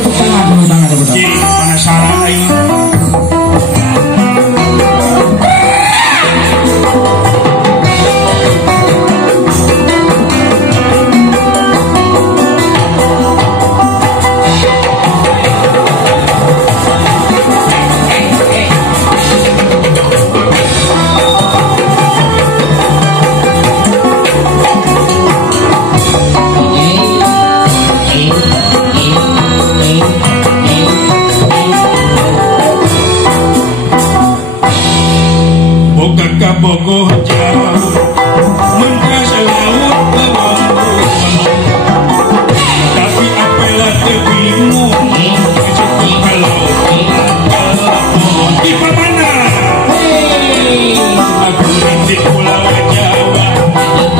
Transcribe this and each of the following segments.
tepuk tangan. Jadi penasaran aing. Bogoh jauh mengkas laut kebangkuan, tapi apalah bingung cukup kalau di mana aku di pulau Jawa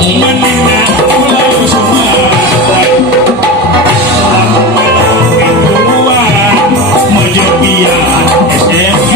menina pulau Sumatera Mojokian SMK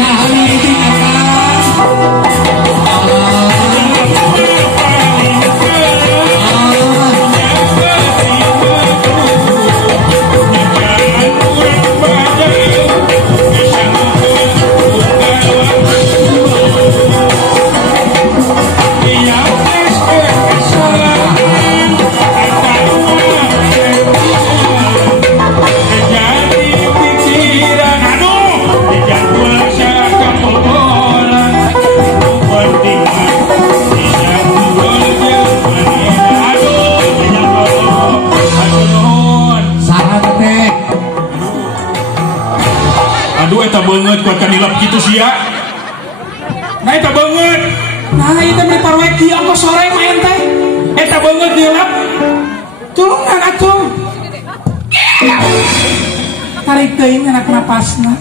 banget kuat kan dilap gitu sih ya. Nah eta banget. Nah itu beli parweki aku sore main teh. Eta banget dilap. Tulung nang atuh. Tarik teuing anak napasna.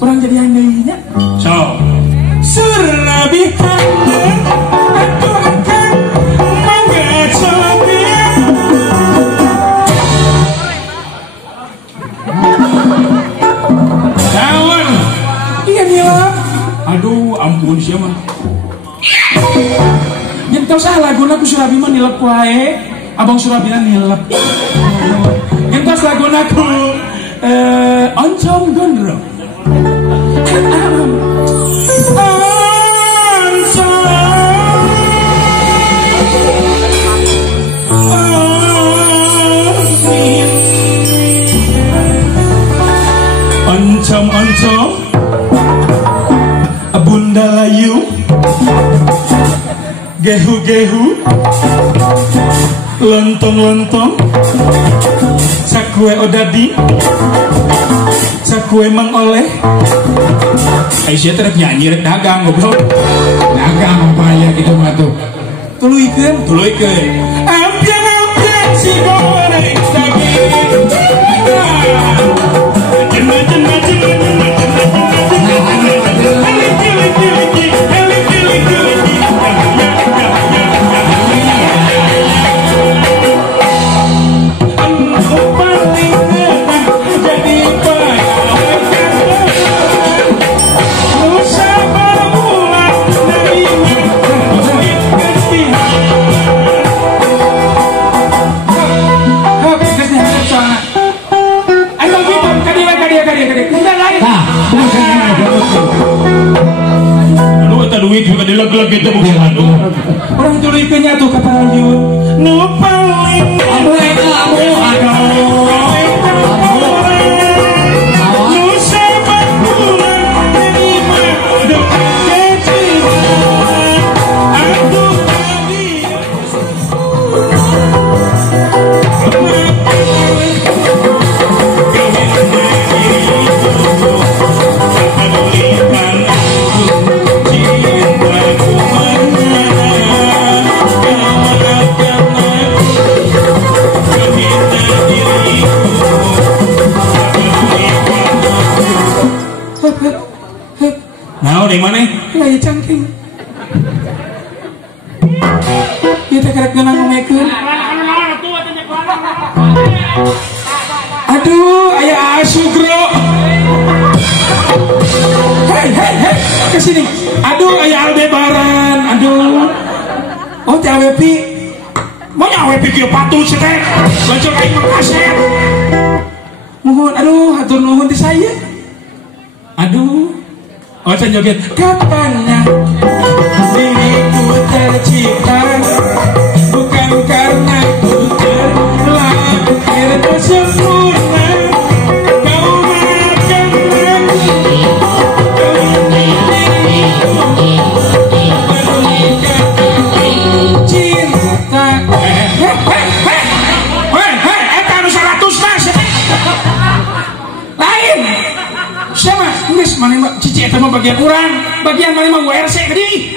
Urang jadi deui nya. So. Surabihan aku akan mengecobi. Aduh, ampun siapa? Jangan kau salah guna ku Surabi mah nilep wae, abang Surabi nilep. Jangan kau salah guna ku oncom gondrong. Oncom. Bunda layu gehu lontong cakwe odadi cakwe mang oleh Aisyah terus nyanyi rek dagang goblok dagang apa ya gitu mah tuh tuluikeun ampiang si goreng saging duit juga dileg-leg gitu bukan aduh orang turiknya tuh kata Ayu nu paling kamu aduh nu sabar bulan terima dekat kecilan aduh tadi nah, di mana? Lagi cangking. Kita kerek ngenang ngomekeun. Aduh, aya Sugro. Hei, kesini. Aduh, aya Aldebaran. Aduh. Oh, teh Awepi. Mau nya Awepi kieu patul sih teh. Lanjut aing mah kaset. Mohon, aduh, hatur nuhun di saya. Aduh, oh saya joget. Kapannya diriku tercipta, bukan karena ku terlahir sempurna. Kau makan aku, cinta. Eta anu 100 mas. Lain. Siapa? Geus maneh cici eta mah bagian urang, bagian maneh mah URC geuning.